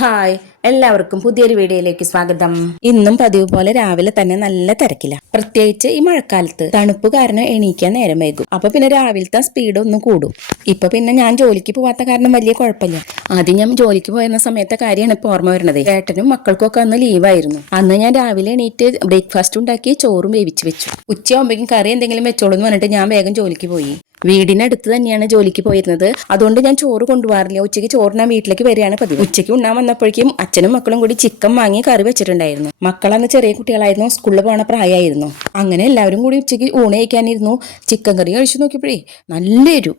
Hi, എല്ലാവർക്കും പുതിയൊരു വീഡിയോയിലേക്ക് സ്വാഗതം. ഇന്നും പതിവ് പോലെ രാവിലെ തന്നെ നല്ല തിരക്കില്ല. പ്രത്യേകിച്ച് ഈ മഴക്കാലത്ത് തണുപ്പ് കാരണം എണീക്കാൻ നേരം വൈകും. അപ്പൊ പിന്നെ രാവിലത്തെ സ്പീഡ് ഒന്ന് കൂടും. ഇപ്പൊ പിന്നെ ഞാൻ ജോലിക്ക് പോവാത്ത കാരണം വലിയ കുഴപ്പമില്ല. ആദ്യം ഞാൻ ജോലിക്ക് പോയിരുന്ന സമയത്തെ കാര്യമാണ് ഇപ്പൊ ഓർമ്മ വരുന്നത്. ഏട്ടനും മക്കൾക്കും ഒക്കെ അന്ന് ലീവായിരുന്നു. അന്ന് ഞാൻ രാവിലെ എണീറ്റ് ബ്രേക്ക്ഫാസ്റ്റ് ഉണ്ടാക്കി ചോറും വേവിച്ച് വെച്ചു. ഉച്ചയാകുമ്പോഴേക്കും കറി എന്തെങ്കിലും വെച്ചോളൂ എന്ന് പറഞ്ഞിട്ട് ഞാൻ വേഗം ജോലിക്ക് പോയി. വീടിനടുത്ത് തന്നെയാണ് ജോലിക്ക് പോയിരുന്നത്. അതുകൊണ്ട് ഞാൻ ചോറ് കൊണ്ടുപോകാറില്ല. ഉച്ചയ്ക്ക് ചോറിനാൻ വീട്ടിലേക്ക് വരികയാണ് പതിവ്. ഉച്ചയ്ക്ക് ഉണ്ണാൻ വന്നപ്പോഴേക്കും അച്ഛനും മക്കളും കൂടി ചിക്കൻ വാങ്ങി കറി വെച്ചിട്ടുണ്ടായിരുന്നു. മക്കളന്ന് ചെറിയ കുട്ടികളായിരുന്നു, സ്കൂളിൽ പോണ പ്രായമായിരുന്നു. അങ്ങനെ എല്ലാവരും കൂടി ഉച്ചയ്ക്ക് ഊണ് കഴിക്കാനിരുന്നു. ചിക്കൻ കറി കഴിച്ചു നോക്കിയപ്പോഴേ നല്ലൊരു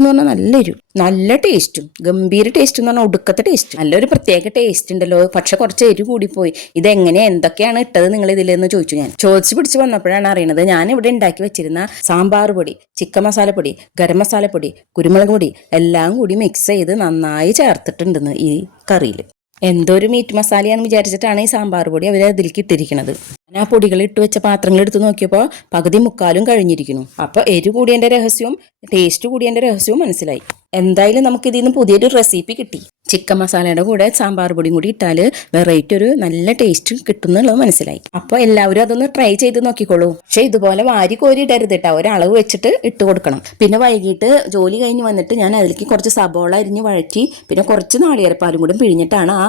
എന്ന് പറഞ്ഞാൽ നല്ല ടേസ്റ്റും ഗംഭീര ടേസ്റ്റ് എന്ന് പറഞ്ഞാൽ ഒടുക്കത്തെ ടേസ്റ്റ്. നല്ലൊരു പ്രത്യേക ടേസ്റ്റ് ഉണ്ടല്ലോ. പക്ഷെ കുറച്ച് എരിവ് കൂടിപ്പോയി. ഇതെങ്ങനെ എന്തൊക്കെയാണ് ഇട്ടത് നിങ്ങൾ ഇതിലെന്ന് ചോദിച്ചു. ഞാൻ ചോദിച്ചു പിടിച്ച് വന്നപ്പോഴാണ് അറിയണത് ഞാൻ ഇവിടെ ഉണ്ടാക്കി വെച്ചിരുന്ന സാമ്പാർ പൊടി, ചിക്കൻ മസാലപ്പൊടി, ഗരം മസാലപ്പൊടി, കുരുമുളക് പൊടി എല്ലാം കൂടി മിക്സ് ചെയ്ത് നന്നായി ചേർത്തിട്ടുണ്ടെന്ന് ഈ കറിയിൽ. എന്തോ ഒരു മീറ്റ് മസാലയാണെന്ന് വിചാരിച്ചിട്ടാണ് ഈ സാമ്പാർ പൊടി അവർ അതിലേക്ക് ഇട്ടിരിക്കുന്നത്. ഞാൻ ആ പൊടികൾ ഇട്ട് വെച്ച പാത്രങ്ങൾ എടുത്ത് നോക്കിയപ്പോൾ പകുതി മുക്കാലും കഴിഞ്ഞിരിക്കുന്നു. അപ്പോൾ എരിവ് കൂടിയതിൻ്റെ രഹസ്യവും ടേസ്റ്റ് കൂടിയതിൻ്റെ രഹസ്യവും മനസ്സിലായി. എന്തായാലും നമുക്ക് ഇതിൽ നിന്ന് പുതിയൊരു റെസിപ്പി കിട്ടി. ചിക്കൻ മസാലയുടെ കൂടെ സാമ്പാർ പൊടിയും കൂടി ഇട്ടാൽ വെറൈറ്റി ഒരു നല്ല ടേസ്റ്റ് കിട്ടുന്നുള്ളത് മനസ്സിലായി. അപ്പോൾ എല്ലാവരും അതൊന്ന് ട്രൈ ചെയ്ത് നോക്കിക്കോളൂ. പക്ഷെ ഇതുപോലെ വാരി കോരി ഇടരുത് കേട്ടോ, ഒരളവ് വെച്ചിട്ട് ഇട്ട് കൊടുക്കണം. പിന്നെ വൈകിട്ട് ജോലി കഴിഞ്ഞ് വന്നിട്ട് ഞാൻ അതിലേക്ക് കുറച്ച് സബോള അരിഞ്ഞ് വഴറ്റി പിന്നെ കുറച്ച് നാളികേരപ്പാലും കൂടി പിഴിഞ്ഞിട്ടാണ് ആ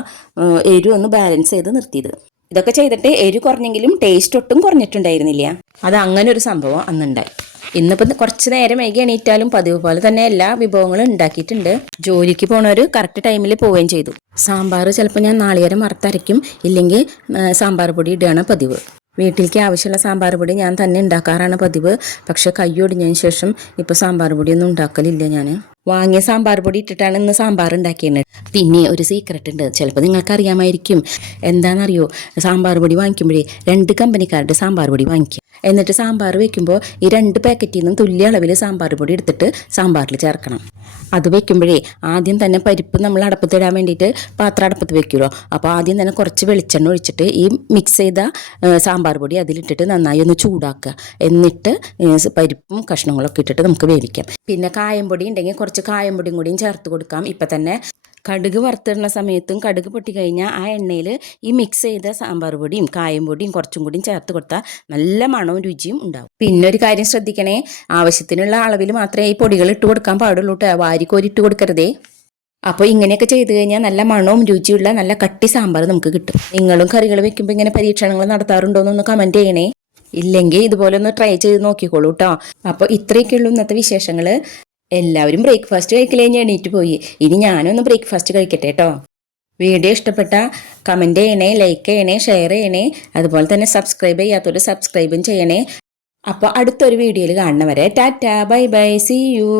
എരിവ് ഒന്ന് ബാലൻസ് ചെയ്ത് നിർത്തിയത്. ഇതൊക്കെ ചെയ്തിട്ട് എരിവ് കുറഞ്ഞെങ്കിലും ടേസ്റ്റ് ഒട്ടും കുറഞ്ഞിട്ടുണ്ടായിരുന്നില്ല. അത് അങ്ങനെ ഒരു സംഭവം അന്നുണ്ടായി. ഇന്നിപ്പം കുറച്ച് നേരം വൈകി എണീറ്റാലും പതിവ് പോലെ തന്നെ എല്ലാ വിഭവങ്ങളും ഉണ്ടാക്കിയിട്ടുണ്ട്. ജോലിക്ക് പോണവർ കറക്റ്റ് ടൈമിൽ പോവുകയും ചെയ്തു. സാമ്പാർ ചിലപ്പോൾ ഞാൻ നാളികേരം വറുത്തരയ്ക്കും, ഇല്ലെങ്കിൽ സാമ്പാർ പൊടി ഇടുകയാണ് പതിവ്. വീട്ടിലേക്ക് ആവശ്യമുള്ള സാമ്പാർ പൊടി ഞാൻ തന്നെ ഉണ്ടാക്കാറാണ് പതിവ്. പക്ഷെ കയ്യൊടിഞ്ഞതിന് ശേഷം ഇപ്പോൾ സാമ്പാർ പൊടിയൊന്നും ഉണ്ടാക്കലില്ല. ഞാൻ വാങ്ങിയ സാമ്പാർ പൊടി ഇട്ടിട്ടാണ് ഇന്ന് സാമ്പാർ ഉണ്ടാക്കിയത്. പിന്നെ ഒരു സീക്രട്ട് ഉണ്ട്, ചിലപ്പോൾ നിങ്ങൾക്ക് അറിയാമായിരിക്കും. എന്താണെന്നറിയോ, സാമ്പാർ പൊടി വാങ്ങിക്കുമ്പോഴേ 2 കമ്പനിക്കാരുടെ സാമ്പാർ പൊടി വാങ്ങിക്കുക. എന്നിട്ട് സാമ്പാർ വെക്കുമ്പോൾ ഈ 2 പാക്കറ്റിൽ നിന്നും തുല്യ അളവിൽ സാമ്പാർ പൊടി എടുത്തിട്ട് സാമ്പാറിൽ ചേർക്കണം. അത് വെക്കുമ്പോഴേ ആദ്യം തന്നെ പരിപ്പ് നമ്മൾ അടപ്പത്തിടാൻ വേണ്ടിയിട്ട് പാത്രം അടപ്പത്ത് വെക്കുമല്ലോ. അപ്പോൾ ആദ്യം തന്നെ കുറച്ച് വെളിച്ചെണ്ണ ഒഴിച്ചിട്ട് ഈ മിക്സ് ചെയ്ത സാമ്പാർ പൊടി അതിലിട്ടിട്ട് നന്നായി ഒന്ന് ചൂടാക്കുക. എന്നിട്ട് പരിപ്പും കഷ്ണങ്ങളൊക്കെ ഇട്ടിട്ട് നമുക്ക് വേവിക്കാം. പിന്നെ കായംപൊടി ഉണ്ടെങ്കിൽ കുറച്ച് കായംപൊടിയും കൂടിയും ചേർത്ത് കൊടുക്കാം. ഇപ്പം തന്നെ കടുക് വറുത്തിടുന്ന സമയത്തും കടുക് പൊട്ടി കഴിഞ്ഞാൽ ആ എണ്ണയിൽ ഈ മിക്സ് ചെയ്ത സാമ്പാർ പൊടിയും കായം പൊടിയും കുറച്ചും കൂടിയും ചേർത്ത് കൊടുത്താൽ നല്ല മണവും രുചിയും ഉണ്ടാവും. പിന്നെ ഒരു കാര്യം ശ്രദ്ധിക്കണേ, ആവശ്യത്തിനുള്ള അളവിൽ മാത്രമേ ഈ പൊടികൾ ഇട്ട് കൊടുക്കാൻ പാടുള്ളൂ കേട്ടോ, വാരിക്കോരി ഇട്ട് കൊടുക്കരുതേ. അപ്പോൾ ഇങ്ങനെയൊക്കെ ചെയ്ത് കഴിഞ്ഞാൽ നല്ല മണവും രുചിയുള്ള നല്ല കട്ടി സാമ്പാർ നമുക്ക് കിട്ടും. നിങ്ങളും കറികൾ വെക്കുമ്പോൾ ഇങ്ങനെ പരീക്ഷണങ്ങൾ നടത്താറുണ്ടോ എന്നൊന്ന് കമൻറ്റ് ചെയ്യണേ. ഇല്ലെങ്കിൽ ഇതുപോലെ ഒന്ന് ട്രൈ ചെയ്ത് നോക്കിക്കോളൂ കേട്ടോ. അപ്പോൾ ഇത്രയൊക്കെയുള്ളൂ ഇന്നത്തെ വിശേഷങ്ങൾ. എല്ലാവരും ബ്രേക്ക്ഫാസ്റ്റ് കഴിക്കൽ കഴിഞ്ഞ് എണീറ്റ് പോയി. ഇനി ഞാനൊന്ന് ബ്രേക്ക്ഫാസ്റ്റ് കഴിക്കട്ടെ കേട്ടോ. വീഡിയോ ഇഷ്ടപ്പെട്ട കമൻറ്റ് ചെയ്യണേ, ലൈക്ക് ചെയ്യണേ, ഷെയർ ചെയ്യണേ. അതുപോലെ തന്നെ സബ്സ്ക്രൈബ് ചെയ്യാത്തവർ സബ്സ്ക്രൈബും ചെയ്യണേ. അപ്പോൾ അടുത്തൊരു വീഡിയോയിൽ കാണുന്നവരെ tata, bye bye, see U.